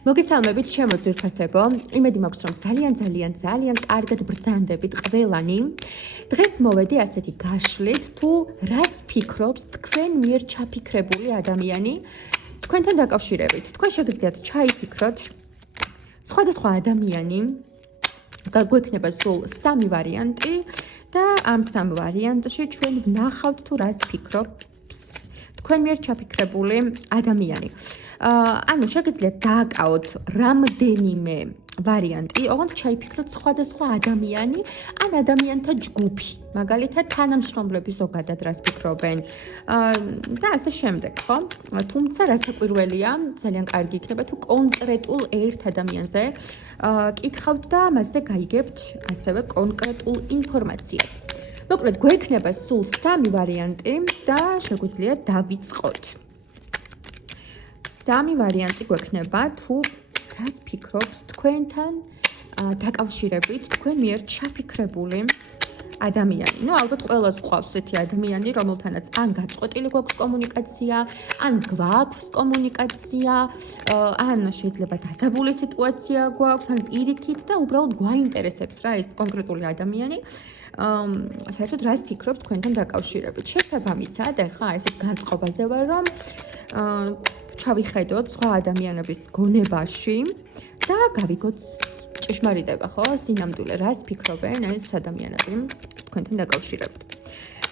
მოგესალმებით ჩემო ძვირფასებო. იმედი მაქვს რომ ძალიან კარგად ბრძანდებით ყველანი. დღეს მოვედი ასეთი გაშლით თუ რას ფიქრობს თქვენ მიერ ჩაფიქრებული ადამიანი თქვენთან დაკავშირებით. თქვენ შეგიძლიათ ჩაიფიქროთ სხვადასხვა ადამიანი გვექნება სულ 3 ვარიანტი და ამ 3 ვარიანტში ჩვენ ვნახავთ თუ რას ფიქრობს თქვენ მიერ ჩაფიქრებული ადამიანი. ანუ შეგიძლიათ დააკავოთ რამდენიმე ვარიანტი, ოღონდ ჩაიფიქროთ სხვადასხვა ადამიანი, ან ადამიანთა ჯგუფი, მაგალითად თანამშრომლები ზოგადად რას ფიქრობენ და ასე შემდეგ, ხო? თუმცა რასაკვირველია, ძალიან კარგი იქნება თუ კონკრეტულ ერთ ადამიანზე კითხავთ და მასზე გაიგებთ ასევე კონკრეტულ ინფორმაციას. მოკლედ, გვექნება სულ 3 ვარიანტი და შეგვიძლია დავიწყოთ. 3 ვარიანტი გვექნება თუ რას ფიქრობს თქვენთან დაკავშირებით თქვენ მიერ ჩაფიქრებული ადამიანი. ალბათ ყველას გვყავს ესეთი ადამიანი, რომელთანაც ან გაწყვეტილი გვაქვს კომუნიკაცია, ან გვაქვს კომუნიკაცია, ან შეიძლება დაძაბული სიტუაცია გვაქვს, ან პირიქით და უბრალოდ გვაინტერესებს რა ეს კონკრეტული ადამიანი. საერთოდ რას ფიქრობთ თქვენთან დაკავშირებით. შესაბამისად, ახლა ესეთ განწყობაზე ვარ, რომ ჩავიხედოთ სხვა ადამიანების გონებაში და გავიგოთ ჭეშმარიტება, ხო? სინამდვილე რას ფიქრობენ ეს ადამიანები თქვენთან დაკავშირებით.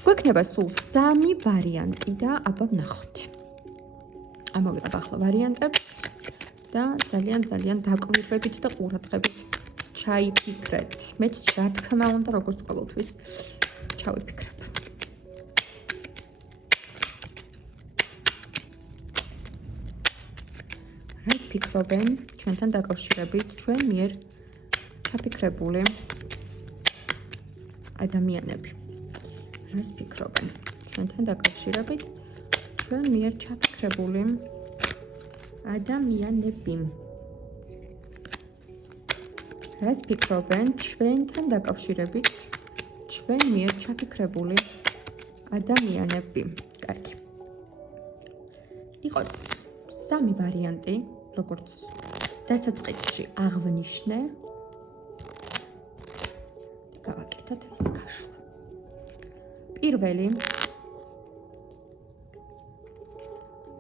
გვექნება სულ 3 ვარიანტი და აბა ვნახოთ. ამოვიღებ ახლა ვარიანტებს და ძალიან დაკვირვებით და ყურადღებით ჩაიფიქრეთ. მეც რა თქმა უნდა, როგორც ყოველთვის ჩავიფიქრებ. რას ფიქრობენ ჩვენთან დაკავშირებით ჩვენ მიერ ჩაფიქრებული ადამიანები? რას ფიქრობენ ჩვენთან დაკავშირებით ჩვენ მიერ ჩაფიქრებული ადამიანები? რას ფიქრობენ ჩვენთან დაკავშირებით ჩვენ მიერ ჩაფიქრებული ადამიანები? კარგი. იყოს 3 ვარიანტი, როგორც დასაწყისში აღვნიშნე. გავაკეთოთ ეს გაშლა. პირველი.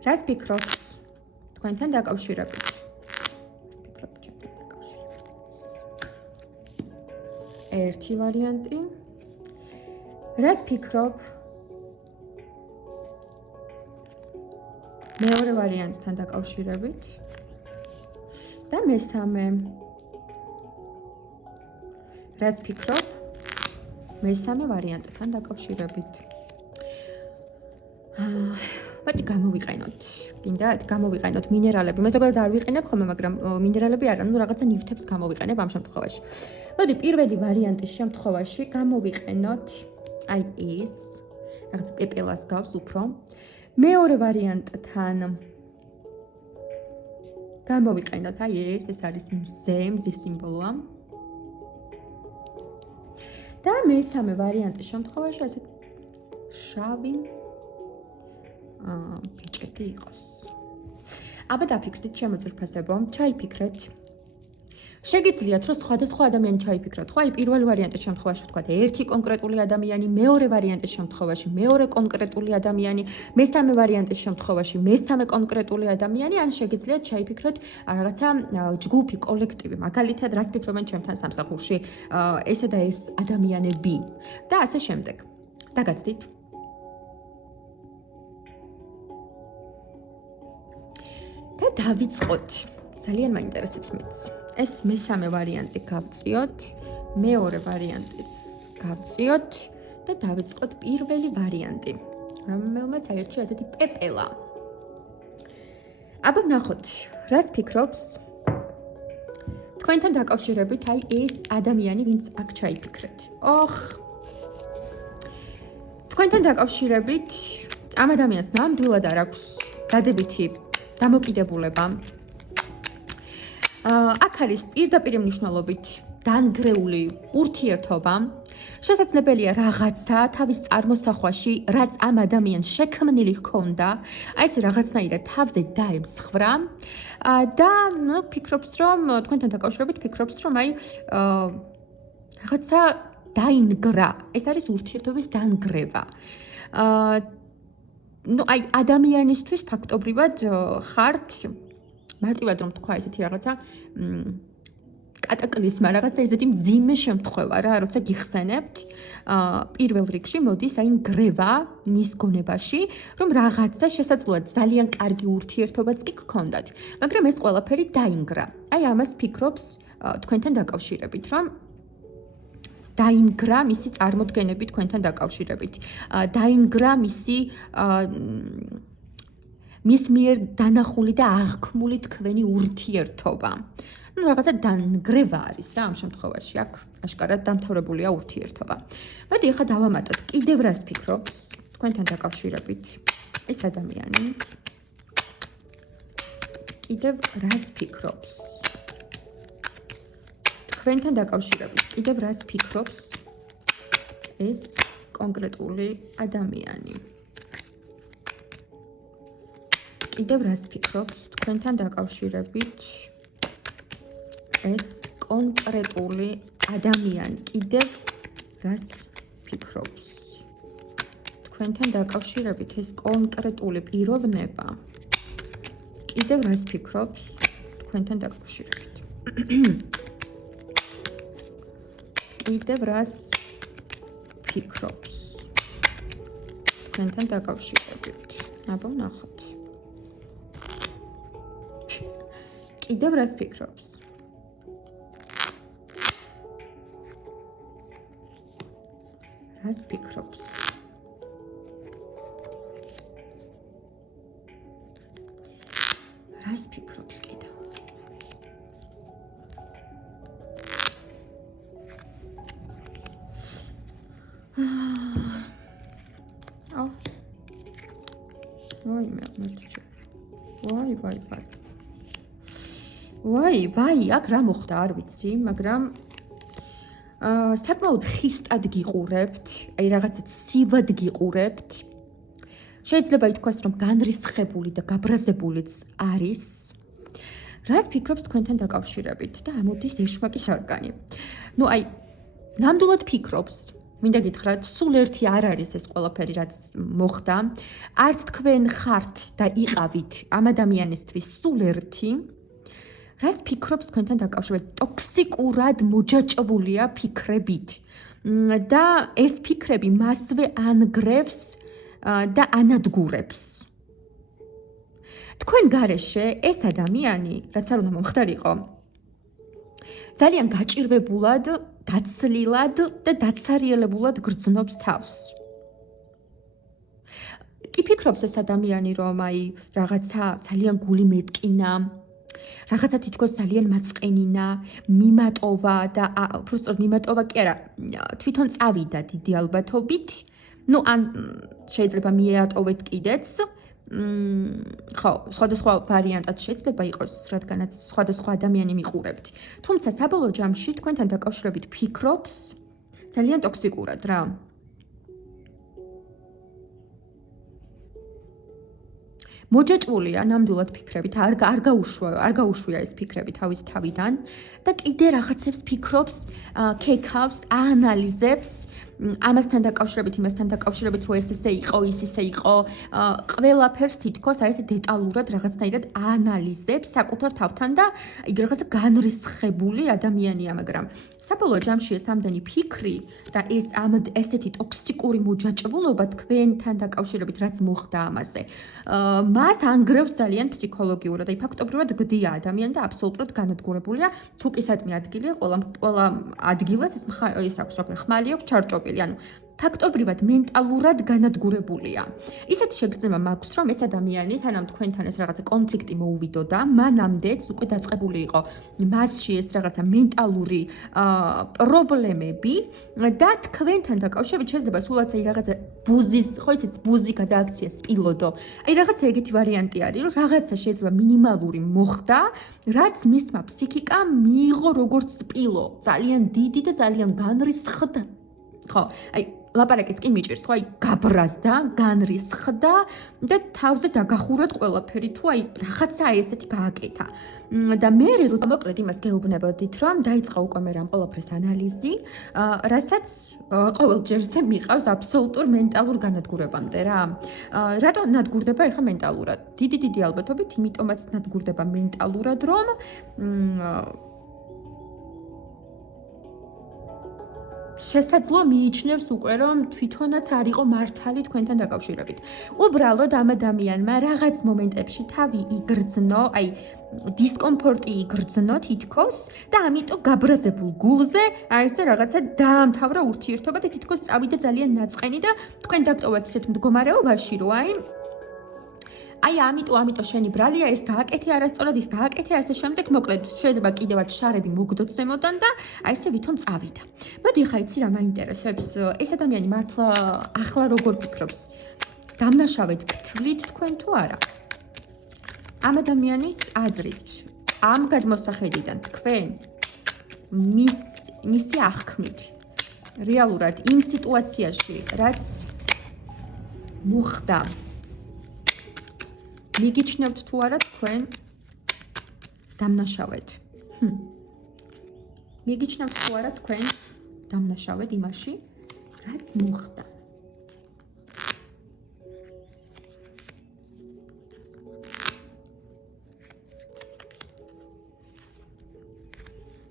რას ფიქრობს თქვენთან დაკავშირებით? ერთი ვარიანტი. რას ფიქრობ მეორე ვარიანტთან დაკავშირებით? და მესამე. რას ფიქრობ მესამე ვარიანტთან დაკავშირებით? მეტი გამოვიყენოთ. გინდათ გამოვიყენოთ მინერალები. მე ზოგადად არ ვიყენებ ხოლმე, მაგრამ მინერალები არა, რაღაცა ნივთებს გამოვიყენებ ამ შემთხვევაში. მოდი პირველი ვარიანტის შემთხვევაში გამოვიყენოთ აი ეს, რაღაც პეპელას გავს უფრო. მეორე ვარიანტთან გამოვიყენოთ აი ეს არის მზის სიმბოლოა. და მესამე ვარიანტის შემთხვევაში ასე შავი ბიჭები იყოს. აბა დაფიქრდით ჩემო ძვირფასებო, ჩაიფიქრეთ. შეგიძლიათ რომ სხვადასხვა ადამიანი ჩაიფიქროთ, ხო? აი პირველ ვარიანტის შემთხვევაში თქვა ერთი კონკრეტული ადამიანი, მეორე ვარიანტის შემთხვევაში მეორე კონკრეტული ადამიანი, მესამე ვარიანტის შემთხვევაში მესამე კონკრეტული ადამიანი, ან შეგიძლიათ ჩაიფიქროთ რაღაცა ჯგუფი, კოლექტივი, მაგალითად რას ფიქრობენ ჩემთან სამსახურში ესა და ეს ადამიანები და ასე შემდეგ. დაგაცდით. და დავიწყოთ. ძალიან მაინტერესებს მეც. ეს მესამე ვარიანტი გავწიოთ, მეორე ვარიანტიც გავწიოთ და დავიწყოთ პირველი ვარიანტი, რომელმაც აირჩია ესეთი პეპელა. აბა ვნახოთ, რას ფიქრობს თქვენთან დაკავშირებით აი ეს ადამიანი, ვინც აქ ჩაიფიქრეთ. თქვენთან დაკავშირებით ამ ადამიანს ნამდვილად არ აქვს დადებითი დამოკიდებულება. აქ არის პირდაპირ მნიშვნელობით დანგრეული ურთიერთობა შესაძლებელია რაღაცა თავის წარმოსახვაში, რაც ამ ადამიანს შექმნილი ჰქონდა, აი ეს რაღაცნაირად თავზე დაემსხვრა და ფიქრობს, რომ თქვენთან დაკავშირებით ფიქრობს, რომ აი რაღაცა დაინგრა. ეს არის ურთიერთობის დანგრევა. აი ადამიანისთვის ფაქტობრივად ხართ მარტივად რომ თქვა ესეთი რაღაცა კატაკლიზმა, რაღაცა ესეთი მძიმე შემთხვევა რა, როცა გიხსენებთ, პირველ რიგში მოდის აი ნგრევა მის გონებაში, რომ რაღაცა შესაძლოა ძალიან კარგი ურთიერთობაც კი გქონდათ, მაგრამ ეს ყველაფერი დაინგრა. აი ამას ფიქრობს თქვენთან დაკავშირებით, რომ დაინგრა მისი წარმოდგენები თქვენთან დაკავშირებით. დაინგრა მის მიერ დანახული და აღქმული თქვენი ურთიერთობა. რაღაცა დანგრევა არის რა ამ შემთხვევაში, აქ აშკარად დამთავრებულია ურთიერთობა. მოდი ახლა დავამატოთ, კიდევ რას ფიქრობს თქვენთან დაკავშირებით ეს ადამიანი? კიდევ რას ფიქრობს? თქვენთან დაკავშირებით კიდევ რას ფიქრობს ეს კონკრეტული ადამიანი? კიდევ რას ფიქრობს თქვენთან დაკავშირებით ეს კონკრეტული ადამიანი? კიდევ რას ფიქრობს თქვენთან დაკავშირებით ეს კონკრეტული პიროვნება? კიდევ რას ფიქრობს თქვენთან დაკავშირებით? კიდევ რას ფიქრობს თქვენთან დაკავშირებით? აბა ნახოთ. კიდევ რას ფიქრობს? რას ფიქრობს? რას ფიქრობს კიდევ? ვაი, აქ რა მოხდა არ ვიცი, მაგრამ საკმაოდ ხისტად გიყურებთ, აი რაღაცა ცივად გიყურებთ. შეიძლება ითქვას, რომ განრისხებული და გაბრაზებულიც არის. რას ფიქრობს თქვენთან დაკავშირებით და ამოდის ეშმაკის არკანი? აი, ნამდვილად ფიქრობს, მინდა გითხრათ, სულ ერთი არ არის ეს ყველაფერი, რაც მოხდა. არც თქვენ ხართ და იყავით ამ ადამიანისთვის სულ ერთი. რას ფიქრობს თქვენთან დაკავშირებით? ტოქსიკურად მოჯაჭვულია ფიქრებით და ეს ფიქრები მასვე ანგრევს და ანადგურებს. თქვენ გარეშე ეს ადამიანი, რაც არ უნდა მომხდარიყო, ძალიან გაჭირვებულად, დაცლილად და დაცარიელებულად გრძნობს თავს. კი ფიქრობს ეს ადამიანი, რომ აი რაღაცა ძალიან გული მეტკინა, რაღაცა თითქოს ძალიან მაწყენინა, მიმატოვა და უბრალოდ მიმატოვა კი არა, თვითონ წავიდა დიდი ალბათობით. ან შეიძლება მიატოვეთ კიდეც. ხო, სხვადასხვა ვარიანტად შეიძლება იყოს, რადგანაც სხვადასხვა ადამიანი მიყურებთ. თუმცა საბოლოო ჯამში თქვენთან დაკავშირებით ფიქრობს ძალიან ტოქსიკურად რა. მოჯაჭვულია ნამდვილად ფიქრებით, არ გაუშვია ეს ფიქრები თავის თავიდან და კიდე რაღაცებს ფიქრობს, ქექავს, აანალიზებს ამასთან დაკავშირებით, იმასთან დაკავშირებით, რომ ეს ესე იყო, ის ისე იყო, ყველაფერს თითქოს აი ესე დეტალურად რაღაცნაირად აანალიზებს საკუთარ თავთან და იგი რაღაცა განრისხებული ადამიანია, მაგრამ საბოლოო ჯამში ეს ამდენი ფიქრი და ესეთი ტოქსიკური მოჯაჭვულობა თქვენთან დაკავშირებით რაც მოხდა ამაზე. მას ანგრევს ძალიან ფსიქოლოგიურად. აი ფაქტობრივად გდია ადამიანი და აბსოლუტურად განადგურებულია. თუ კი სადმე ადგილია, ყველა ადგილას ეს აქვს ხმალი აქვს ჩარჭოპილი. ანუ ფაქტობრივად მენტალურად განადგურებულია. ისეთი შეგრძნება მაქვს, რომ ეს ადამიანი, სანამ თქვენთან ეს რაღაცა კონფლიქტი მოუვიდოდა, მანამდეც უკვე დაწყებული იყო მასში ეს რაღაცა მენტალური პრობლემები და თქვენთან დაკავშირებით შეიძლება სულაც აი რაღაცა ბუზი გადააქცია სპილოდო. აი რაღაცა ეგეთი ვარიანტი არის, რომ რაღაცა შეიძლება მინიმალური მოხდა, რაც მისმა ფსიქიკამ მიიღო როგორც სპილო, ძალიან დიდი და ძალიან განრისხდა. ხო, აი ლაპარაკიც კი მიჭირს, ხო, აი გაბრაზდა, განრისხდა და თავზე დაგახურეთ ყველაფერი, თუ აი რაღაცა ესეთი გააკეთა. და მე როცა მოკლედ იმას გეუბნებოდით, რომ დაიწყო უკვე მე ამ ყველაფრის ანალიზი, რასაც ყოველ ჯერზე მიყავს აბსოლუტურ მენტალურ განადგურებამდე რა. რატო ნადგურდება ეხა მენტალურად? დიდი ალბათობით, იმიტომაც ნადგურდება მენტალურად, რომ შესაძლოა მიიჩნევს უკვე რომ თვითონაც არ იყო მართალი თქვენთან დაკავშირებით. უბრალოდ ამ ადამიანმა რაღაც მომენტებში თავი იგრძნო, აი დისკომფორტი იგრძნო თითქოს და ამიტომ გაბრაზებულ გულზე აი ესე რაღაცა დაამთავრა ურთიერთობა და თითქოს წავიდა ძალიან ნაწყენი და თქვენ დაგტოვათ ისეთ მდგომარეობაში, რომ აი ამიტომ შენი ბრალია ეს გააკეთე არასწორად ის გააკეთე ასე შემდეგ მოკლედ შეიძლება კიდევაც შარები მოგდოთ ზემოდან და აი ესე ვითომ წავიდა. მოდი ხა იცი რა მაინტერესებს ეს ადამიანი მართლა ახლა როგორ ფიქრობს? დამნაშავედ გთვლით თქვენ თუ არა? ამ ადამიანის აზრით ამ გადმოსახედიდან თქვენ მისი აღქმით რეალურად იმ სიტუაციაში რაც მოხდა მიგიჩნევთ თუ არა თქვენ დამნაშავედ? მიგიჩნევთ თუ არა თქვენ დამნაშავედ იმაში, რაც მოხდა?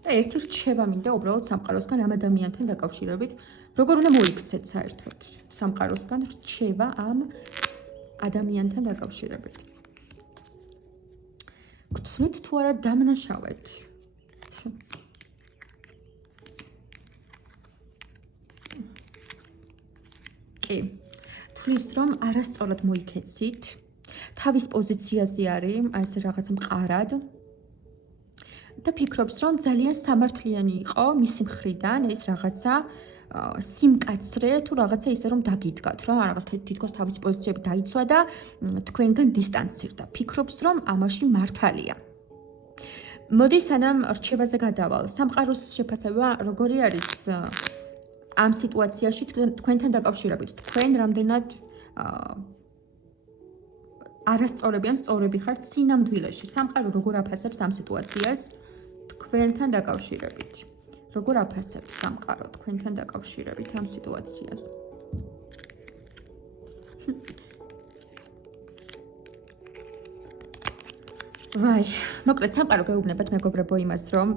და ერთი რჩევა მინდა უბრალოდ სამყაროსგან ამ ადამიანთან დაკავშირებით, როგორ უნდა მოიქცეთ საერთოდ სამყაროსგან რჩევა ამ ადამიანთან დაკავშირებით. გთვლით თუ არა დამნაშავედ? კი, თვლის რომ არასწორად მოიქეცით, თავის პოზიციაზე არის, ასე რაღაც მყარად და ფიქრობს რომ ძალიან სამართლიანი იყო მისი მხრიდან ეს რაღაცა სიმკაცრე თუ რაღაცა ისე რომ დაგიდგათ რა რაღაც თითქოს თავისი პოზიციები დაიცვა და თქვენგან დისტანცირდა. ფიქრობს რომ ამაში მართალია. მოდი სანამ რჩევაზე გადავალ, სამყაროს შეფასება როგორი არის ამ სიტუაციაში თქვენთან დაკავშირებით? თქვენ რამდენად არასწორები ან სწორები ხართ სინამდვილეში? სამყარო როგორ აფასებს ამ სიტუაციას თქვენთან დაკავშირებით? როგორ აფასებს სამყარო თქვენთან დაკავშირებით ამ სიტუაციას? ვაი, მოკლედ სამყარო გეუბნებათ მეგობრებო იმას, რომ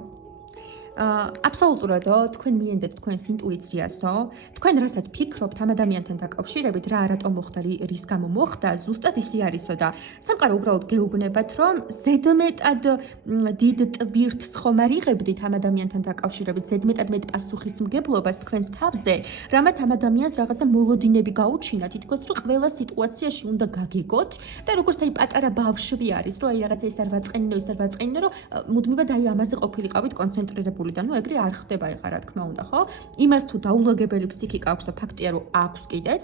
აბსოლუტურადო თქვენ მიენდეთ თქვენს ინტუიციასო, თქვენ რასაც ფიქრობთ ამ ადამიანთან დაკავშირებით, რა რატომ მოხდა, რის გამო მოხდა, ზუსტად ისე არისო და სამყარო უბრალოდ გეუბნებათ, რომ ზედმეტად დიდ ტვირთს ხომ არ იღებდით ამ ადამიანთან დაკავშირებით, ზედმეტად მეტ პასუხისმგებლობას თქვენს თავზე, რამაც ამ ადამიანს რაღაცა მოლოდინები გაუჩინა, თითქოს რომ ყველა სიტუაციაში უნდა გაგეგოთ და როგორც აი პატარა ბავშვი არის, რომ აი რაღაცა ეს არ ვაწყენინო, რომ მუდმივად აი ამაზე ყოფილიყავით კონცენტრირებული და ნუ ეგრე არ ხდება ეხლა რა თქმა უნდა, ხო? იმას თუ დაულაგებელი ფსიქიკა აქვს და ფაქტია რომ აქვს კიდეც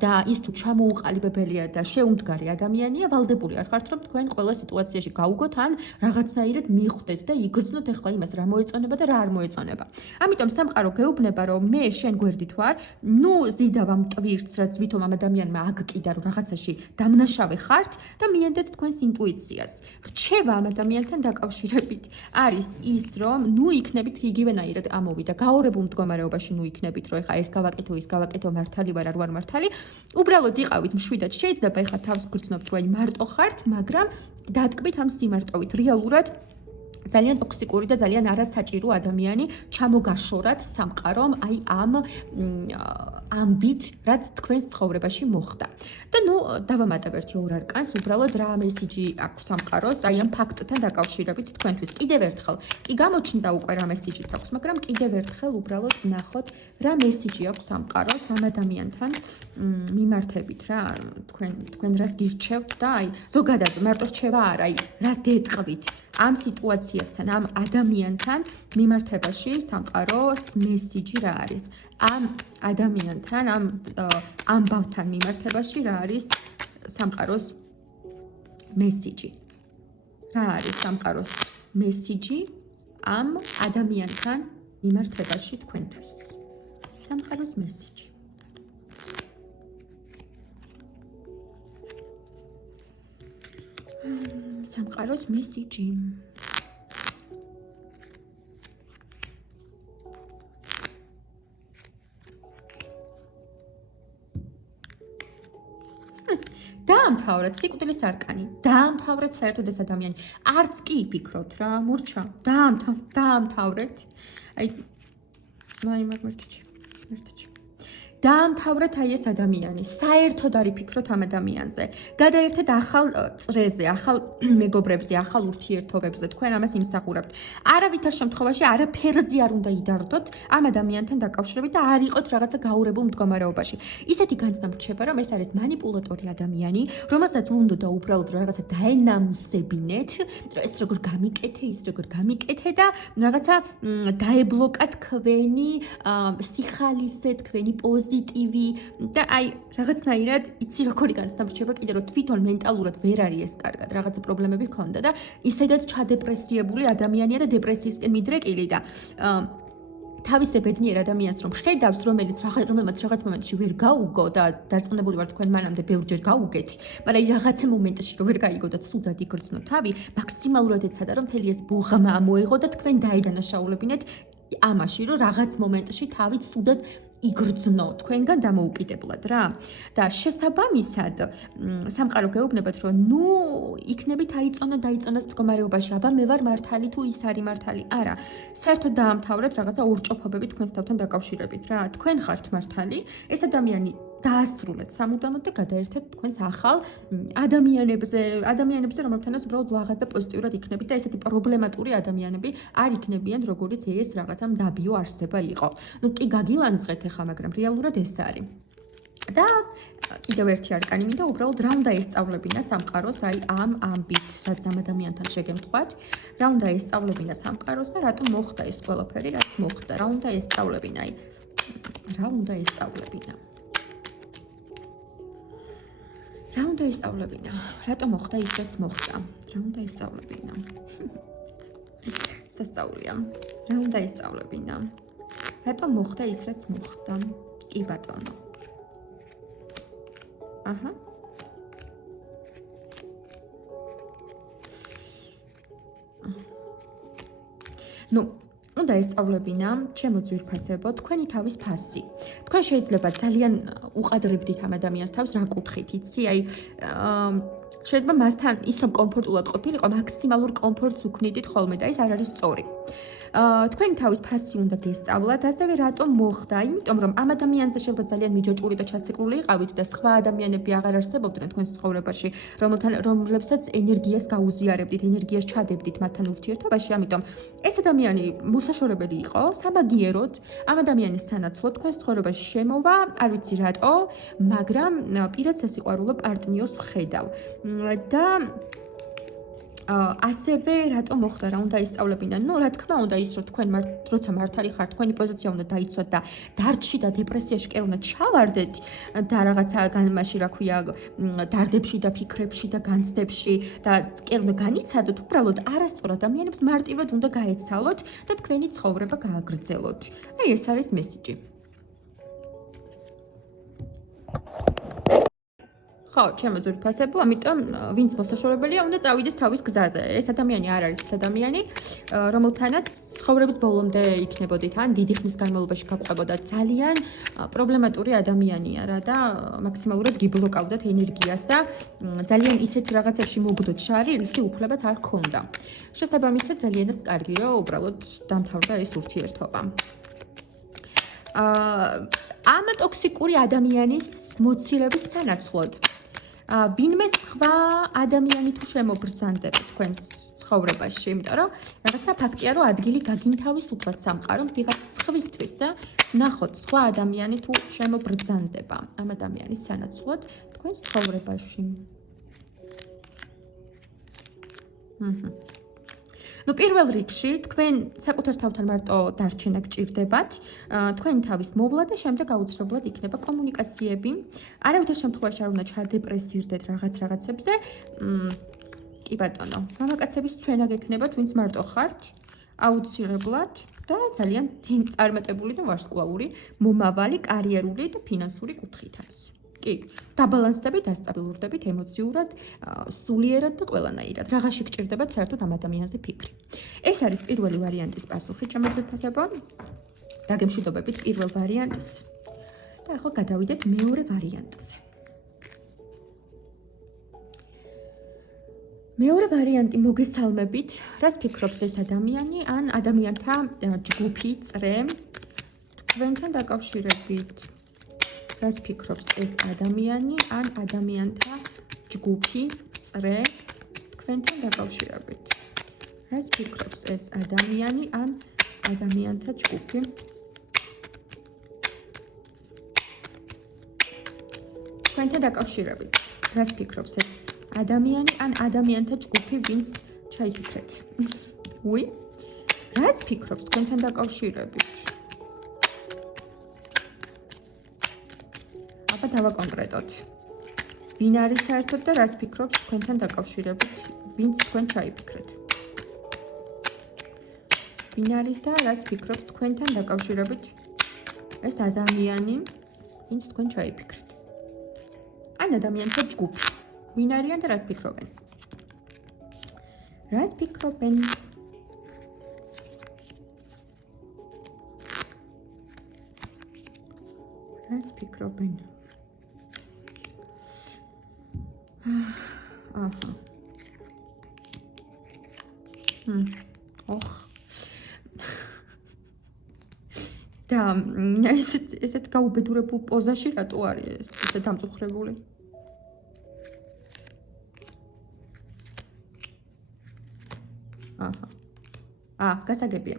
და ის თუ ჩამოუყალიბებელია და შეუმდგარი ადამიანია, ვალდებული არ ხართ რომ თქვენ ყველა სიტუაციაში გაუგოთ ან რაღაცნაირად მიხვდეთ და იგრძნოთ ეხლა იმას რა მოეწონება და რა არ მოეწონება. ამიტომ სამყარო გეუბნება რომ მე შენ გვერდით ვარ, ნუ ზიდავ ამ ტვირთს რაც ვითომ ამ ადამიანმა აგკიდა რომ რაღაცაში დამნაშავე ხართ და მიენდეთ თქვენს ინტუიციას. რჩევა ამ ადამიანთან დაკავშირებით არის ის რომ ნუ იქნებით იგივენაირად ამოვიდა გაორებულ მდგომარეობაში ნუ იქნებით რომ ეხა ეს გავაკეთო ის გავაკეთო მართალი ვარ არ ვარ მართალი უბრალოდ იყავით მშვიდად შეიძლება ეხა თავს გრძნობთ რომ მარტო ხართ მაგრამ დატკბით ამ სიმარტოვით რეალურად ძალიან ტოქსიკური და ძალიან არასაჭირო ადამიანი ჩამოგაშორათ სამყარომ აი ამ ამბით რაც თქვენს ცხოვრებაში მოხდა და ნუ დავამატებ ერთი ორ არკანს უბრალოდ რა მესიჯი აქვს სამყაროს აი ამ ფაქტთან დაკავშირებით თქვენთვის კიდევ ერთხელ კი გამოჩნდა უკვე რა მესიჯიც აქვს მაგრამ კიდევ ერთხელ უბრალოდ ნახოთ რა მესიჯი აქვს სამყაროს ამ ადამიანთან მიმართებით რა თქვენ რას გირჩევთ და აი ზოგადად მარტო რჩევა არა აი რას გეტყვით ამ სიტუაციასთან, ამ ადამიანთან მიმართებაში სამყაროს მესიჯი რა არის? ამ ადამიანთან, ამ ამბავთან მიმართებაში რა არის სამყაროს მესიჯი? რა არის სამყაროს მესიჯი ამ ადამიანთან მიმართებაში თქვენთვის? სამყაროს მესიჯი. სამყაროს მესიჯი. დაამთავრეთ სიკვდილის არკანი. დაამთავრეთ საერთოდ ეს ადამიანი. არც კი იფიქროთ რა, მურჩა. დაამთავრეთ. აი მართიჩი. დაამთავრეთ აი ეს ადამიანი. საერთოდ არ იფიქროთ ამ ადამიანზე. გადაერთეთ ახალ წრეზე, ახალ მეგობრებზე, ახალ ურთიერთობებზე. თქვენ ამას იმსახურებთ. არავითარ შემთხვევაში არაფერზე არ უნდა იდარდოთ ამ ადამიანთან დაკავშირებით და არ იყოთ რაღაცა გაურებულ მდგომარეობაში. ისეთი განცდა მრჩება, რომ ეს არის მანიპულატორი ადამიანი, რომელსაც უნდა უბრალოდ რაღაცა დაენამუსებინეთ, ეს როგორ გამიკეთე, ის როგორ გამიკეთე და რაღაცა დაებლოკა თქვენი სიხალისე, თქვენი პოზიტივი და აი რაღაცნაირად იცი როგორი განცდა მრჩება კიდე რომ თვითონ მენტალურად ვერ არის ეს კარგად, რაღაცა პრობლემები ჰქონდა და ისედაც ჩადეპრესიებული ადამიანია და დეპრესიისკენ მიდრეკილი და თავისე ბედნიერ ადამიანს რომ ხედავს, რომელმაც რაღაც მომენტში ვერ გაუგო და დარწმუნებული ვარ თქვენ მანამდე ბევრჯერ გაუგეთ, მაგრამ რაღაცა მომენტში რომ ვერ გაიგო და ცუდად იგრძნო თავი, მაქსიმალურად ეცადა რომ მთელი ეს ბოღმა მოეღო და თქვენ დაიდანაშაულებინეთ ამაში, რომ რაღაც მომენტში თავი ცუდად იგრძნო თქვენგან დამოუკიდებლად რა და შესაბამისად სამყარო გეუბნებათ რომ ნუ იქნებით დაიწონას მდგომარეობაში აბა მე ვარ მართალი თუ ის არის მართალი არა საერთოდ დაამთავრეთ რაღაცა ურჭოფობები თქვენს თავთან დაკავშირებით რა თქვენ ხართ მართალი ეს ადამიანი დაასრულეთ სამუდამოდ და გადაერთეთ თქვენს ახალ ადამიანებზე რომელთანაც უბრალოდ ლაღად და პოზიტიურად იქნებით და ესეთი პრობლემატური ადამიანები არ იქნებიან როგორიც ეს რაღაცა მდაბიო არსება იყო. ნუ კი გაგილანძღეთ ახლა, მაგრამ რეალურად ეს არის. და კიდევ ერთი არკანი მინდა უბრალოდ რა უნდა ესწავლებინა სამყაროს აი ამ ამბით, რაც ამ ადამიანთან შეგემთხვათ, რა უნდა ესწავლებინა სამყაროს და რატომ მოხდა ეს ყველაფერი, რაც მოხდა. რა უნდა ესწავლებინა აი რა უნდა ესწავლებინა რა უნდა ესწავლებინა? რატომ მოხდა ის, რაც მოხდა? რა უნდა ესწავლებინა? სასწაულია. რა უნდა ესწავლებინა? რატომ მოხდა ის, რაც მოხდა? კი ბატონო. აჰა. ნუ უნდა ესწავლებინა, ჩემო ძვირფასებო, თქვენი თავის ფასი. თქვენ შეიძლება ძალიან უყადრებდით ამ ადამიანს თავს რა კუთხით, იცი? აი შეიძლება მასთან ის რომ კომფორტულად ყოფილიყო, მაქსიმალურ კომფორტს უქმნიდით ხოლმე და ეს არ არის სწორი. თქვენი თავის ფასი უნდა გესწავლათ, ასევე რატომ მოხდა? იმიტომ რომ ამ ადამიანზე შეიძლება ძალიან მიჯაჭვური და ჩაციკლული იყავით და სხვა ადამიანები აღარ არსებობდნენ თქვენს ცხოვრებაში, რომლებსაც ენერგიას გაუზიარებდით, ენერგიას ჩადებდით მათთან ურთიერთობაში, ამიტომ ეს ადამიანი მოსაშორებელი იყო, სამაგიეროდ ამ ადამიანის სანაცვლოდ თქვენს ცხოვრებაში შემოვა, არ ვიცი რატო, მაგრამ პირად სასიყვარულო პარტნიორს ვხედავ. და ასევე რატომ მოხდა რა უნდა ისწავლებინა? ნუ რა თქმა უნდა ის რომ თქვენ როცა მართალი ხართ, თქვენი პოზიცია უნდა დაიცვათ და დარჩი და დეპრესიაში კი უნდა ჩავარდეთ და რაღაცა განმაში რა ქვია დარდებში და ფიქრებში და განცდებში და კი უნდა განიცადოთ, უბრალოდ არასწორ ადამიანებს მარტივად უნდა გაეცალოთ და თქვენი ცხოვრება გააგრძელოთ. აი ეს არის მესიჯი. ხო, ჩემო ძვირფასებო, ამიტომ ვინც მოსაშორებელია, უნდა წავიდეს თავის გზაზე. ეს ადამიანი არ არის ეს ადამიანი, რომელთანაც ცხოვრების ბოლომდე იქნებოდით, ან დიდი ხნის განმავლობაში გაყვებოდა ძალიან პრობლემატური ადამიანია რა და მაქსიმალურად გიბლოკავდათ ენერგიას და ძალიან ისეთ რაღაცებში მოგდოთ შარი, რისი უფლებაც არ ქონდა. შესაბამისად, ძალიანაც კარგი რომ უბრალოდ დამთავრდა ეს ურთიერთობა. ამ ტოქსიკური ადამიანის მოცილების სანაცვლოდ ვინმე სხვა ადამიანი თუ შემობრძანდება თქვენს ცხოვრებაში, იმიტომ რომ რაღაცა ფაქტია, რომ ადგილი გაგინთავისუფლოთ სამყარომ ვიღაც სხვისთვის და ნახოთ სხვა ადამიანი თუ შემობრძანდება ამ ადამიანის სანაცვლოდ თქვენს ცხოვრებაში. ნუ პირველ რიგში თქვენ საკუთარ თავთან მარტო დარჩენა გჭირდებათ, თქვენი თავის მოვლა და შემდეგ აუცილებლად იქნება კომუნიკაციები. არავითარ შემთხვევაში არ უნდა ჩადეპრესირდეთ რაღაცებზე. კი ბატონო, მამაკაცების ცვენა გექნებათ, ვინც მარტო ხართ. აუცილებლად და ძალიან წარმატებული და ვარსკვლავური მომავალი კარიერული და ფინანსური კუთხითაც. კი, დაბალანსდებით, დასტაბილურდებით ემოციურად, სულიერად და ყველანაირად. რაღაცი გჭირდებათ საერთოდ ამ ადამიანზე ფიქრი. ეს არის პირველი ვარიანტის პასუხი ჩემო ძვირფასებო. დაგემშვიდობებით პირველ ვარიანტს. და ახლა გადავიდეთ მეორე ვარიანტზე. მეორე ვარიანტი მოგესალმებით, რას ფიქრობს ეს ადამიანი ან ადამიანთა ჯგუფი, წრე თქვენთან დაკავშირებით. რას ფიქრობს ეს ადამიანი ან ადამიანთა ჯგუფი, წრე თქვენთან დაკავშირებით. რას ფიქრობს ეს ადამიანი ან ადამიანთა ჯგუფი თქვენთან დაკავშირებით. რას ფიქრობს ეს ადამიანი ან ადამიანთა ჯგუფი, ვინც ჩაიფიქრეთ. უი, რას ფიქრობს თქვენთან დაკავშირებით? აბა დავაკონკრეტოთ. ვინ არის საერთოდ და რას ფიქრობს თქვენთან დაკავშირებით, ვინც თქვენ ჩაიფიქრეთ? ვინ არის და რას ფიქრობს თქვენთან დაკავშირებით ეს ადამიანი, ვინც თქვენ ჩაიფიქრეთ? ან ადამიანთა ჯგუფი. ვინ არიან და რას ფიქრობენ? რას ფიქრობენ? რას ფიქრობენ? აჰა. ოხ. და ესეთ გაუბედურებულ პოზაში რატო არის ესე დამწუხრებული? გასაგებია.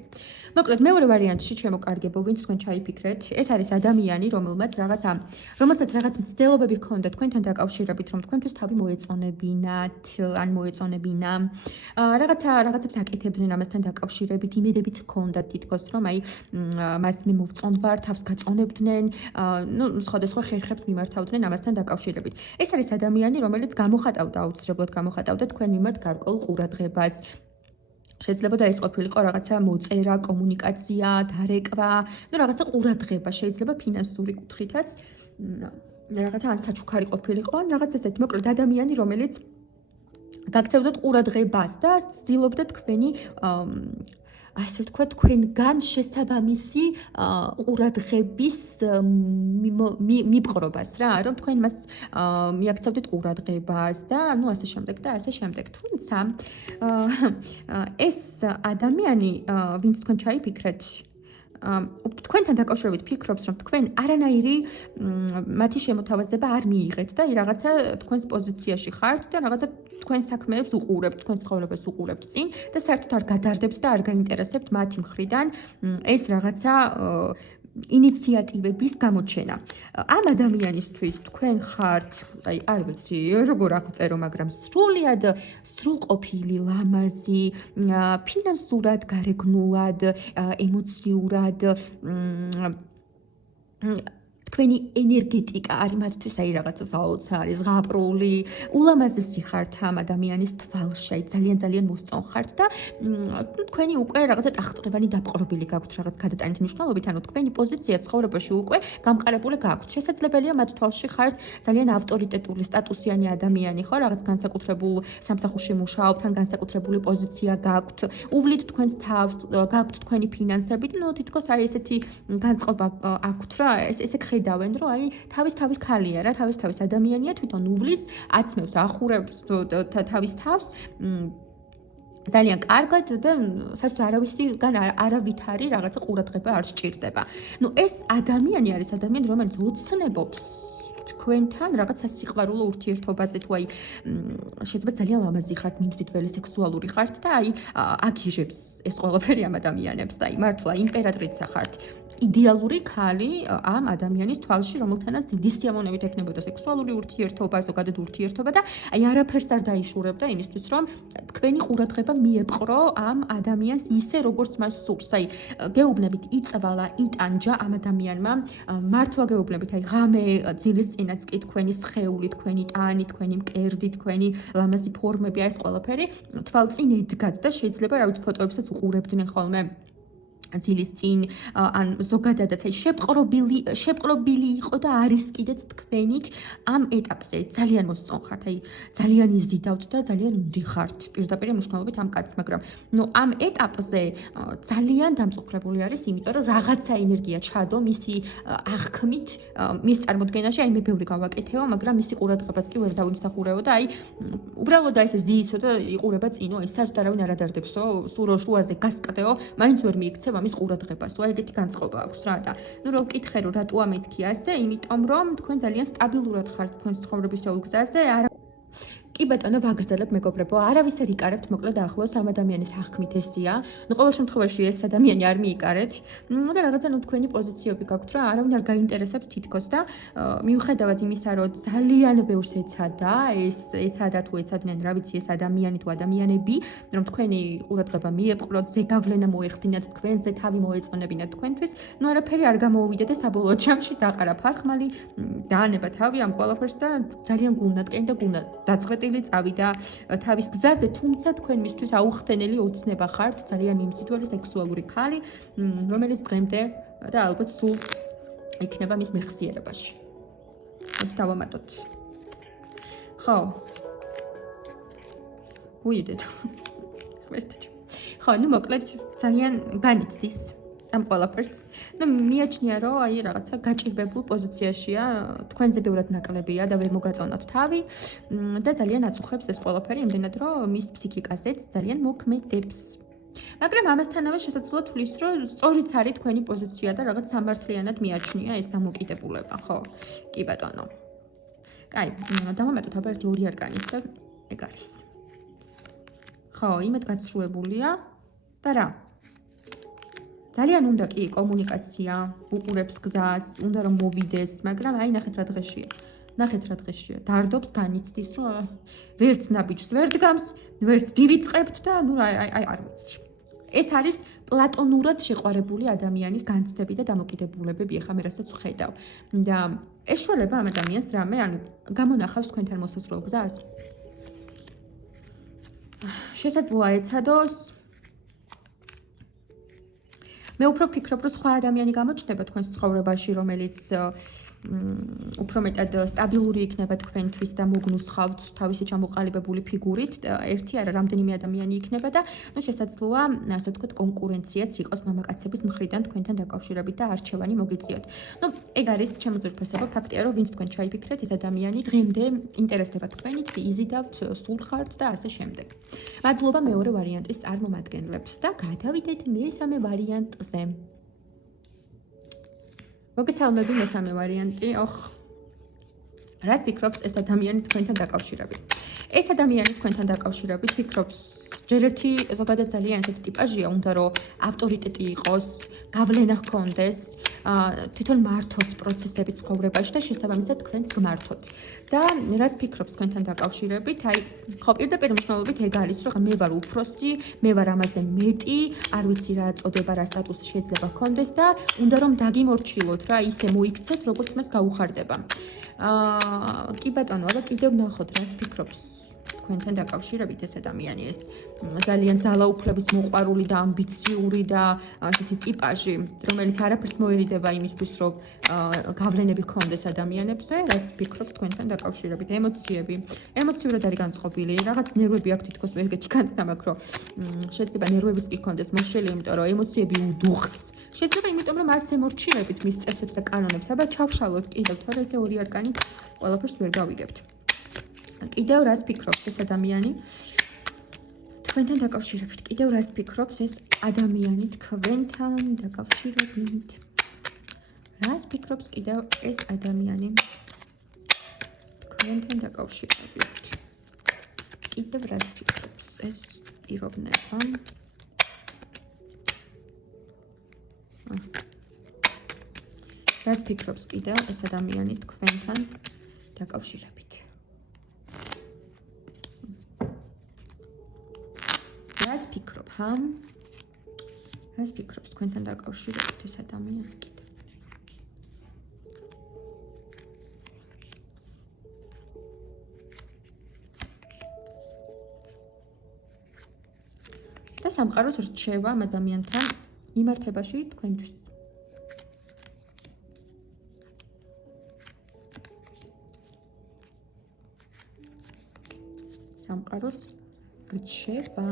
მოკლედ, მეორე ვარიანტში შემოკარგებო, ვინც თქვენ ჩაიფიქრეთ, ეს არის ადამიანი, რომელსაც რაღაც მცდელობები ჰქონდა თქვენთან დაკავშირებით, რომ თქვენთვის თავი მოეწონებინათ, ან მოეწონებინა. რაღაცებს აკეთებდნენ ამასთან დაკავშირებით, იმედებით ჰქონდათ თითქოს, რომ მას მე მოვწონთ ვარ, თავს გაწონებდნენ, სხვადასხვა ხერხებს მიმართავდნენ ამასთან დაკავშირებით. ეს არის ადამიანი, რომელიც აუცილებლად გამოხატავდა თქვენ მიმართ გარკვეულ ყურადღებას. შეიძლება და ეს ყოფილიყო რაღაცა მოწერა, კომუნიკაცია, დარეკვა, რაღაცა ყურადღება, შეიძლება ფინანსური კუთხითაც, რაღაცა ან საჩუქარი ყოფილიყო, ან რაღაც ესეთი, მოკლედ ადამიანი, რომელიც გაქცევდათ ყურადღებას და ცდილობდა თქვენი ასე ვთქვათ, თქვენგან შესაბამისი ყურადღების მიპყრობას რა, რომ თქვენ მას მიაქცევდეთ ყურადღებას და ასე შემდეგ და ასე შემდეგ. თუმცა ეს ადამიანი, ვინც თქვენ ჩაიფიქრეთ, თქვენთან დაკავშირებით ფიქრობს, რომ თქვენ არანაირი მათი შემოთავაზება არ მიიღეთ და რაღაცა თქვენს პოზიციაში ხართ და რაღაცა თქვენ საქმეებს უყურებთ, თქვენ ცხოვრებას უყურებთ წინ და საერთოდ არ გადარდებთ და არ გაინტერესებთ მათი მხრიდან ეს რაღაცა ინიციატივების გამოჩენა. ამ ადამიანისთვის თქვენ ხართ, არ ვიცი, როგორ აღწერო, მაგრამ სრულიად სრულყოფილი, ლამაზი, ფინანსურად, გარეგნულად, ემოციურად, თქვენი ენერგეტიკა არის მათთვის რაღაცა საოცარი, ზღაპრული, ულამაზესი ხართ ამ ადამიანის თვალში, ძალიან მოსწონ ხართ და თქვენი უკვე რაღაცა ტახტყრებანი დაპყრობილი გაქვთ რაღაც გადატანით მნიშვნელობით, ანუ თქვენი პოზიცია ცხოვრებაში უკვე გამყარებული გაქვთ. შესაძლებელია მათ თვალში ხართ ძალიან ავტორიტეტული, სტატუსიანი ადამიანი, ხო, რაღაც განსაკუთრებულ სამსახურში მუშაობთ, ან განსაკუთრებული პოზიცია გაქვთ, უვლით თქვენს თავს, გაქვთ თქვენი ფინანსებით, თითქოს ესეთი განწყობა აქვთ რა, ესე დავენ რომ თავის ქალია რა, თავის ადამიანია, თვითონ უვლის, აცმევს, ახურებს თავის თავს ძალიან კარგად და საერთოდ არავისგან არავითარი რაღაცა ყურადღება არ სჭირდება. ეს ადამიანი არის ადამიანი, რომელიც ოცნებობს თქვენთან რაღაც სასიყვარულო ურთიერთობაზე, თუ შეიძლება ძალიან ლამაზი ხართ, მიმზიდველი, სექსუალური ხართ და აგიჟებს ეს ყველაფერი ამ ადამიანებს და მართლა იმპერატრიცა ხართ. იდეალური ქალი ამ ადამიანის თვალში, რომელთანაც დიდი სიამოვნებით ექნებოდა სექსუალური ურთიერთობა, ზოგადად ურთიერთობა და აი არაფერს არ დაიშურებდა იმისთვის, რომ თქვენი ყურადღება მიეპყრო ამ ადამიანს ისე, როგორც მას სურს. აი გეუბნებით იწვალა, იტანჯა ამ ადამიანმა, მართლა გეუბნებით, აი ღამე ძილის წინაც კი თქვენი სხეული, თქვენი ტანი, თქვენი მკერდი, თქვენი ლამაზი ფორმები, აი ეს ყველაფერი თვალწინ ედგათ და შეიძლება რა ვიცი ფოტოებსაც უყურებდნენ ხოლმე ძილის წინ ან ზოგადადაც აი შეპყრობილი იყო და არის კიდეც თქვენით ამ ეტაპზე ძალიან მოსწონხართ, აი ძალიან იზიდავთ და ძალიან უდიხართ პირდაპირ მნიშვნელობით ამ კაცს, მაგრამ ნუ ამ ეტაპზე ძალიან დამწუხრებული არის, იმიტომ რომ რაღაცა ენერგია ჩადო მისი აღქმით მის წარმოდგენაში, აი მე ბევრი გავაკეთეო, მაგრამ მისი ყურადღებაც კი ვერ დავიმსახურეო და აი უბრალოდ აი ესე ზიისო და იყურება წინო, აი საერთოდ არავინ არ ადარდებსო, სულ შუაზე გასკდეო, მაინც ვერ მიიქცევ ამის ყურადღებას, ეგეთი განწყობა აქვს რა და ნუ რო ვკითხე რომ რატო ამეთქი ასე, იმიტომ რომ თქვენ ძალიან სტაბილურად ხართ თქვენს ცხოვრებისეულ გზაზე, არა კი ბატონო, ვაგრძელებ მეგობრებო, არავის არ იკარებთ, მოკლედ ახლოს ამ ადამიანის აღქმით ესია. ნუ ყოველ შემთხვევაში ეს ადამიანი არ მიიკარეთ. და რაღაცა ნუ თქვენი პოზიციები გაქვთ რა, არავინ არ გაინტერესებთ თითქოს და მიუხედავად იმისა, რომ ძალიან ბევრს ეცადა, ეს ეცადა თუ ეცადნენ, რა ვიცი, ეს ადამიანი თუ ადამიანები, რომ თქვენი ყურადღება მიეპყროთ, ზეგავლენა მოეხდინათ თქვენზე, თავი მოეწონებინათ თქვენთვის, ნუ არაფერი არ გამოუვიდა და საბოლოო ჯამში დაყარა ფარხმალი, დაანება თავი ამ ყველაფერს და ძალიან გულნატკენი და გულნადაწყვეტი წავიდა თავის გზაზე, თუმცა თქვენ მისთვის აუხსნელი ოცნება ხართ, ძალიან იმსიტველი სექსუალური ქალი, რომელიც დღემდე და ალბათ სულ იქნება მის მეხსიერებაში. მოდი დავამატოთ. ხო. უიდეთ. ხო, ნუ მოკლედ ძალიან განიცდის ამ ყველაფერს. ნუ მიაჩნია, რომ აი რაღაცა გაჭირებულ პოზიციაშია, თქვენზე ბევრად ნაკლებია და ვერ მოგაწონათ თავი და ძალიან აწუხებს ეს ყველაფერი, იმდენად რომ მის ფსიქიკაზეც ძალიან მოქმედებს. მაგრამ ამასთანავე შესაძლოა თulis, რომ სწორიც არის თქვენი პოზიცია და რაღაც სამართლიანად მიაჩნია ეს დამოკიდებულება, ხო? კი ბატონო. კაი, დავამატოთ აბა ერთი ორი არკანით და ეგ არის. ხო, იმედ გაცრუებულია და რა? ძალიან უნდა კი კომუნიკაცია, უყურებს გზას, უნდა რომ მოვიდეს, მაგრამ აი ნახეთ რა დღეშია. ნახეთ რა დღეშია. დარდობს განიცდის, რომ ვერც ნაბიჯს ვერ დგამს, ვერც გივიწყებთ და ნუ აი არ ვიცი. ეს არის პლატონურად შეყვარებული ადამიანის განცდები და დამოკიდებულებები, ახლა მე რასაც ვხედავ. და ეშველება ამ ადამიანს რამე, ანუ გამონახავს თქვენთან მოსასრულ გზას. შესაძლოა ეცადოს მე უფრო ვფიქრობ, რომ სხვა ადამიანი გამოჩნდება თქვენს ცხოვრებაში, რომელიც უფრო მეტად სტაბილური იქნება თქვენთვის და მოგნუსხავთ თავისი ჩამოყალიბებული ფიგურით. ერთი არა, რამდენიმე ადამიანი იქნება და ნუ შესაძლოა, ასე ვთქვათ, კონკურენციაც იყოს მამაკაცების მხრიდან თქვენთან დაკავშირებით და არჩევანი მოგეწიოთ. ნუ ეგ არის ჩემი ძვირფასება, ფაქტია, რომ ვინც თქვენ ჩაიფიქრეთ, ეს ადამიანი დღემდე ინტერესდება თქვენით, იზიდავთ, სურხართ და ასე შემდეგ. მადლობა მეორე ვარიანტის წარმომადგენლებს და გადავიდეთ მესამე ვარიანტზე. მოგესალმები მესამე ვარიანტი. რას ფიქრობს ეს ადამიანი თქვენთან დაკავშირებით? ეს ადამიანი თქვენთან დაკავშირებით ფიქრობს, ჯერ ერთი ზოგადად ძალიან ესეთი ტიპაჟია, უნდა რომ ავტორიტეტი იყოს, გავლენა ჰქონდეს, თვითონ მართოს პროცესები ცხოვრებაში და შესაბამისად თქვენც გმართოთ. და რას ფიქრობს თქვენთან დაკავშირებით? აი, ხო, პირდაპირ მნიშვნელობით ეგ არის, რომ მე ვარ უფროსი, მე ვარ ამაზე მეტი, არ ვიცი რა წოდება, რა სტატუსი შეიძლება ჰქონდეს და უნდა რომ დაგიმორჩილოთ რა, ისე მოიქცეთ, როგორც მას გაუხარდება. კი ბატონო, აბა კიდევ ვნახოთ, რას ფიქრობს თქვენთან დაკავშირებით ეს ადამიანი, ეს ძალიან ძალაუფლების მოყვარული და ამბიციური და ასეთი ტიპაჟი, რომელიც არაფერს მოერიდება იმისთვის, რომ გავლენები ჰქონდეს ადამიანებზე, რას ფიქრობთ თქვენთან დაკავშირებით? ემოციები, ემოციურად არის განწყობილი, რაღაც ნერვები აქვს თითქოს ეგეთი განცდა მაქვს, რომ შეიძლება ნერვებიც კი ჰქონდეს მოშლილი, იმიტომ რომ ემოციები უდუხს. შეიძლება იმიტომ რომ არც ემორჩილებით მის წესებს და კანონებს, აბა ჩავშალოთ კიდევ, თორე ესე ორი არკანი ყველაფერს ვერ გავიგებთ. კიდევ რას ფიქრობს ეს ადამიანი თქვენთან დაკავშირებით? კიდევ რას ფიქრობს ეს ადამიანი თქვენთან დაკავშირებით? რას ფიქრობს კიდევ ეს ადამიანი თქვენთან დაკავშირებით? კიდევ რას ფიქრობს ეს პიროვნება? რას ფიქრობს კიდევ ეს ადამიანი თქვენთან დაკავშირებით? რას ფიქრობ, ჰა? რას ფიქრობს თქვენთან დაკავშირებით ეს ადამიანი კიდევ? და სამყაროს რჩევა ამ ადამიანთან მიმართებაში თქვენთვის. სამყაროს რჩევა.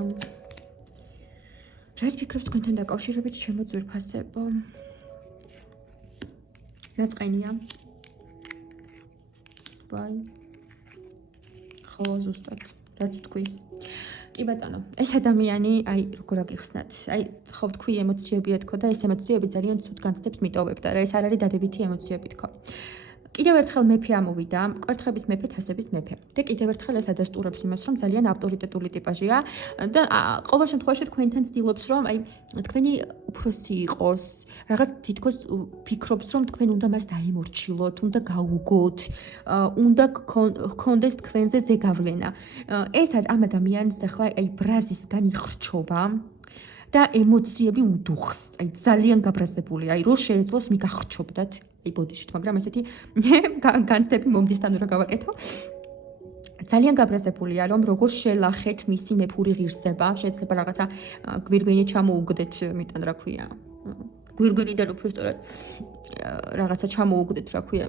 რას ფიქრობთ თქვენთან დაკავშირებით ჩემო ძვირფასებო? რა წყენია? ვაი. ხო, ზუსტად. რაც ვთქვი. კი ბატონო, ეს ადამიანი, აი, როგორ აგიხსნათ? აი, ხო ვთქვი, ემოციებია თქო და ეს ემოციები ძალიან ცუდ განცდებს მიტოვებ და რა ეს არ არის დადებითი ემოციები თქო. კიდევ ერთხელ მეფე ამოვიდა, კვერთხების მეფე, თასების მეფე. და კიდევ ერთხელ ეს ადასტურებს იმას, რომ ძალიან ავტორიტეტული ტიპაჟია და ყოველ შემთხვევაში თქვენთან ცდილობს, რომ აი თქვენი უფროსი იყოს, რაღაც თითქოს ფიქრობს, რომ თქვენ უნდა მას დაემორჩილოთ, უნდა გაუგოთ, უნდა გქონდეს თქვენზე ზეგავლენა. ეს ამ ადამიანს ახლა აი ბრაზისგან იხრჩობა და ემოციები უდუხს, აი ძალიან გაბრაზებული, აი რო შეეძლოს მიგახრჩობდათ. აი ბოდიშით, მაგრამ ესეთი განცდები მომდისთან რა გავაკეთო. ძალიან გაბრაზებულია, რომ როგორ შელახეთ მისი მეფური ღირსება, შეიძლება რაღაცა გვირგვინი ჩამოუგდეთ, მიტან რა ქვია. გვირგვინიდან უფრო სწორად რაღაცა ჩამოუგდეთ, რა ქვია.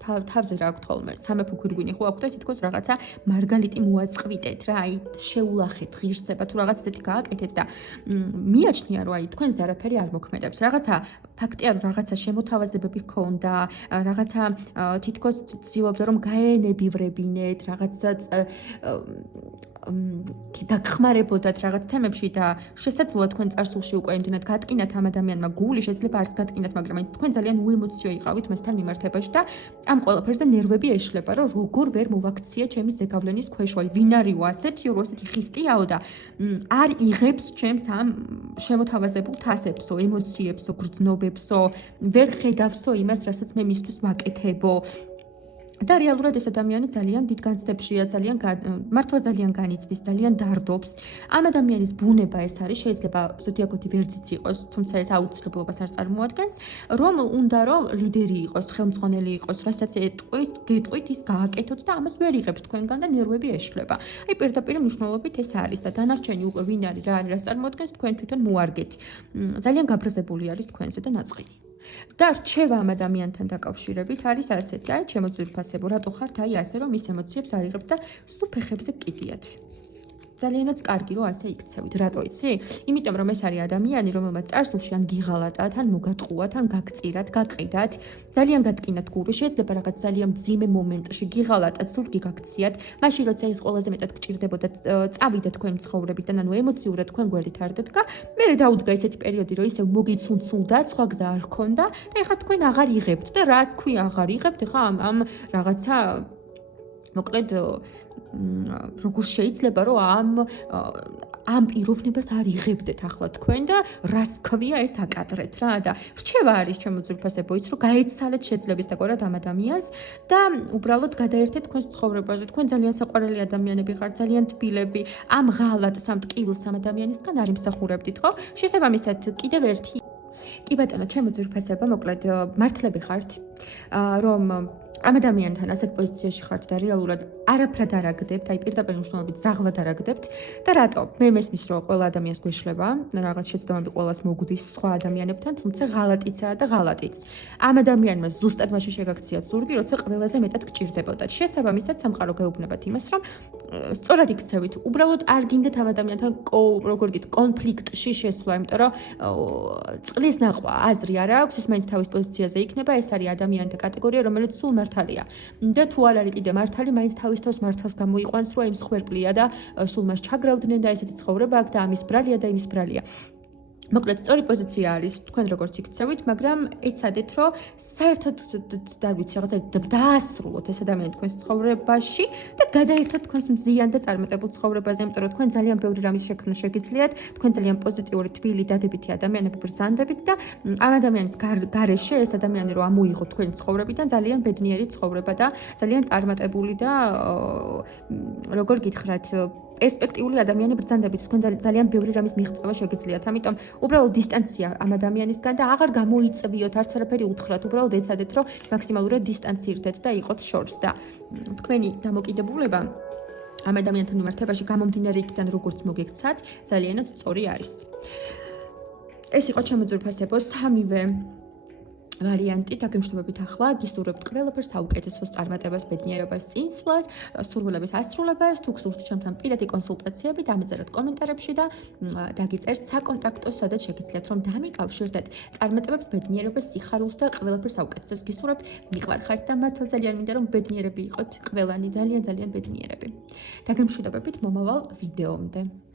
თავზე რა აქვთ ხოლმე, სამეფო გვირგვინი ხო აქვთ და თითქოს რაღაცა მარგალიტი მოაწყვიტეთ რა, აი შეულახეთ ღირსება თუ რაღაც ესეთი გააკეთეთ და მიაჩნია რომ აი თქვენზე არაფერი არ მოქმედებს. რაღაცა ფაქტია რომ რაღაცა შემოთავაზებები ჰქონდა, რაღაცა თითქოს ცდილობდა რომ გაენებივრებინეთ, რაღაცა დაგხმარებოდათ რაღაც თემებში და შესაძლოა თქვენ წარსულში უკვე იმდენად გატკინათ ამ ადამიანმა გული, შეიძლება არც გატკინათ, მაგრამ აი თქვენ ძალიან უემოციო იყავით მასთან მიმართებაში და ამ ყველაფერზე ნერვები ეშლება, რომ როგორ ვერ მოვაქციე ჩემი ზეგავლენის ქვეშ, აი ვინ არისო ასეთი, რომ ასეთი ხისტიაო და არ იღებს ჩემს ამ შემოთავაზებულ თასებსო, ემოციებსო, გრძნობებსო, ვერ ხედავსო იმას, რასაც მე მისთვის ვაკეთებო. და რეალურად ეს ადამიანი ძალიან დიდ განცდებშია, მართლა ძალიან განიცდის, ძალიან დარდობს. ამ ადამიანის ბუნება ეს არის, შეიძლება ზოდიაქოთი ვერძიც იყოს, თუმცა ეს აუცილებლობას არ წარმოადგენს, რომ უნდა რომ ლიდერი იყოს, ხელმძღვანელი იყოს, რასაც გეტყვით, ის გააკეთოთ და ამას ვერ იღებთ თქვენგან და ნერვები ეშლება. აი პირდაპირ მნიშვნელობით ეს არის და დანარჩენი უკვე ვინ არის, რა არის, რას წარმოადგენს, თქვენ თვითონ მოარგეთ. ძალიან გაბრაზებული არის თქვენზე და ნაწყინი. და რჩევა ამ ადამიანთან დაკავშირებით არის ასეთი, აი ჩემო ძვირფასებო, რატო ხართ აი ასე რომ ის ემოციებს არ იღებთ და სუფეხებზე კიდიათ. ძალიანაც კარგი რომ ასე იქცევით. რატო იცი? იმიტომ რომ ეს არის ადამიანი, რომელმაც წარსულში ან გიღალატათ, ან მოგატყუათ, ან გაგწირათ, გაყიდათ, ძალიან გატკინათ გული, შეიძლება რაღაც ძალიან მძიმე მომენტში გიღალატათ, ზურგი გაგციათ, მაშინ როცა ის ყველაზე მეტად გჭირდებოდა, წავიდა თქვენ ცხოვრებიდან, ანუ ემოციურად თქვენ გვერდით არ დადგა, მერე დაუდგა ესეთი პერიოდი, რომ ისევ მოგიცუნცუნდა, სხვა გზა არ ჰქონდა და ეხლა თქვენ აღარ იღებთ და რას ქვია აღარ იღებთ, ეხლა ამ რაღაცა მოკლედ როგორ შეიძლება რომ ამ პიროვნებას არ იღებდეთ ახლა თქვენ და რას ქვია ეს აკადრეთ რა და რჩევა არის ჩემო ძვირფასებო ის რომ გაეცალეთ შეძლებს დაგვარად ამ ადამიანს და უბრალოდ გადაერთეთ თქვენს ცხოვრებაზე თქვენ ძალიან საყვარელი ადამიანები ხართ ძალიან თბილები ამ ღალატს ამ ტკივილს ამ ადამიანისგან არ იმსახურებდით ხო შესაბამისად კიდევ ერთი კი ბატონო ჩემო ძვირფასებო მოკლედ მართლები ხართ რომ ამ ადამიანთან ასეთ პოზიციაში ხართ და რეალურად არაფრად არ აგდებთ, აი პირდაპირ მნიშვნელობით ზაღლად არ აგდებთ და რატო? მე მესმის რომ ყველა ადამიანს გვეშლება, რაღაც შეცდომები ყველას მოგვდის სხვა ადამიანებთან, თუმცა ღალატიცაა და ღალატიც. ამ ადამიანმა ზუსტად მაშინ შეგაქციათ ზურგი, როცა ყველაზე მეტად გჭირდებოდათ. შესაბამისად სამყარო გეუბნებათ იმას, რომ სწორად იქცევით, უბრალოდ არ გინდეთ ამ ადამიანთან როგორ გით კონფლიქტში შესვლა, იმიტომ რომ წყლის ნახვა აზრი არ აქვს, ის მაინც თავის პოზიციაზე იქნება, ეს არის ადამიანთა კატეგორია, რომელიც სულ მართალია. და თუ არ არის კიდე მართალი, მაინც თავის თავს მართალს გამოიყვანს, რომ ის ხვერპლია და სულ მას ჩაგრავდნენ და ესეთი ცხოვრება აქვს და ამის ბრალია და იმის ბრალია. მოკლედ სწორი პოზიცია არის თქვენ როგორც იქცევით, მაგრამ ეცადეთ რომ საერთოდ არ ვიცი რაღაცა დაასრულოთ ეს ადამიანი თქვენს ცხოვრებაში და გადაერთოთ თქვენს მზიან და წარმატებულ ცხოვრებაზე, იმიტომ რომ თქვენ ძალიან ბევრი რამის შექმნა შეგიძლიათ, თქვენ ძალიან პოზიტიური, თბილი, დადებითი ადამიანები ბრძანდებით და ამ ადამიანის გარეშე ეს ადამიანი რომ ამოიღო თქვენი ცხოვრებიდან ძალიან ბედნიერი ცხოვრება და ძალიან წარმატებული და როგორ გითხრათ პერსპექტიული ადამიანი ბრძანდებით, თქვენ ძალიან ბევრი რამის მიღწევა შეგიძლიათ. ამიტომ უბრალოდ დისტანცია ამ ადამიანისგან და აღარ გამოიწვიოთ, არც არაფერი უთხრათ, უბრალოდ ეცადეთ, რომ მაქსიმალურად დისტანცირდეთ და იყოთ შორს და თქვენი დამოკიდებულება ამ ადამიანთან მიმართებაში გამომდინარე იქიდან როგორც მოგექცათ, ძალიანაც სწორი არის. ეს იყო ჩემოძვრფასებო სამივე ვარიანტი დაგემშვიდობებით ახლა გისურვებთ ყველაფერს საუკეთესოს წარმატებას, ბედნიერებას, წინსვლას, სურვილების ასრულებას, თუ გსურთ ჩემთან პირადი კონსულტაციები, დამეწერეთ კომენტარებში და დაგიწერთ საკონტაქტო, სადაც შეგიძლიათ რომ დამიკავშირდეთ წარმატებებს, ბედნიერებას, სიხარულს და ყველაფერს საუკეთესოს გისურვებთ. მიყვარხართ და მართლა ძალიან მინდა რომ ბედნიერები იყოთ ყველანი, ძალიან ბედნიერები. დაგემშვიდობებით მომავალ ვიდეომდე.